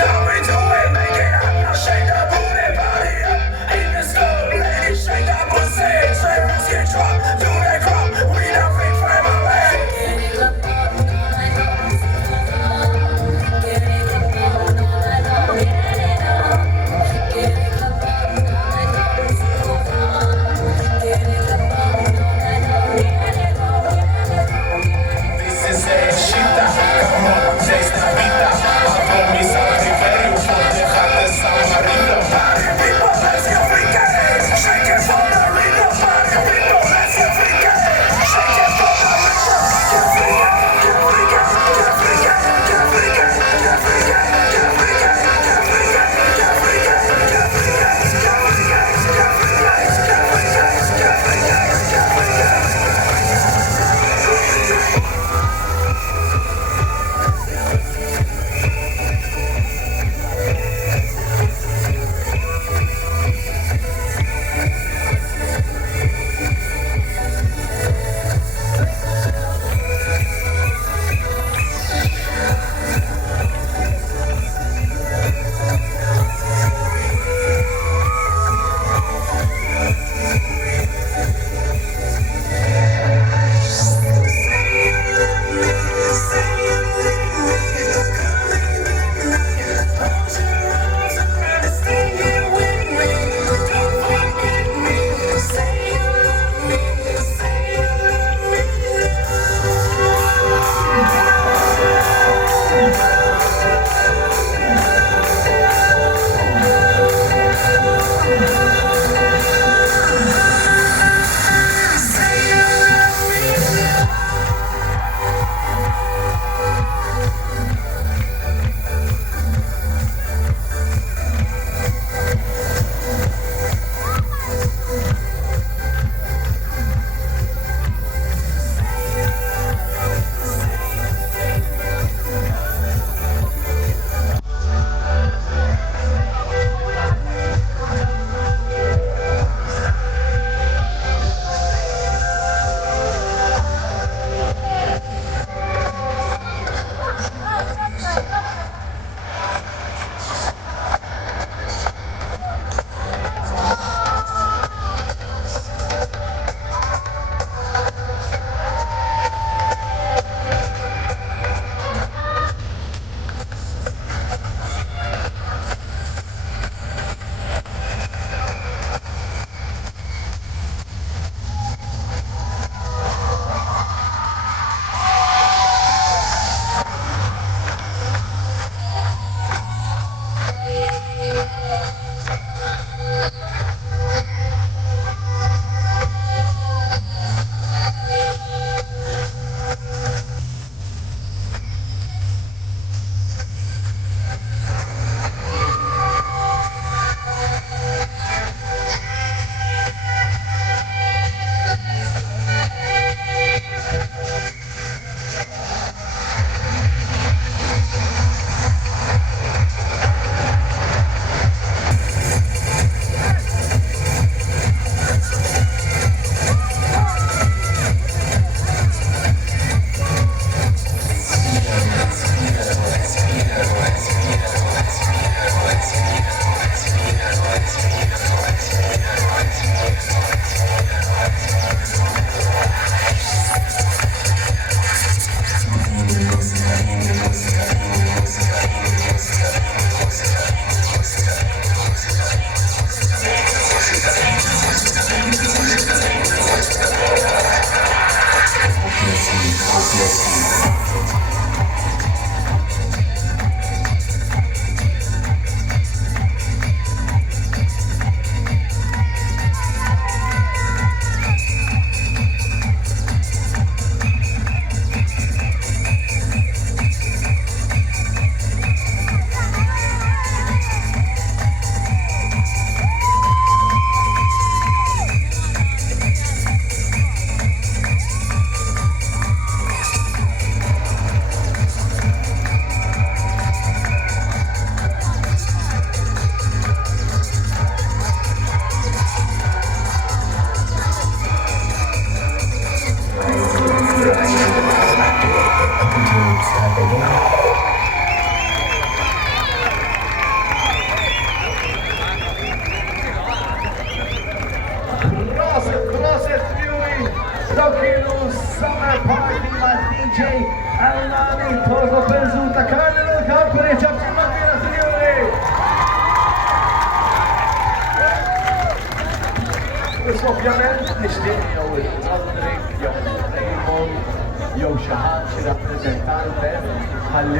how we do it, make it hot now, shake that booty, body up in the skull, lady, shake that pussy, straight roots get dropped, do that crop, we not fake frame my leg. This is a shita, come on, taste the pita, con mi sal Rivera. Summer Party ma' DJ Alnani, Toto, Perzuta, Carnival Company, ċabċi maddina, signori! Bus ovvjament nishtiq jew il-Aldrich, jew il-Raymond, jew xi ħadd xi rappreżentante ħalli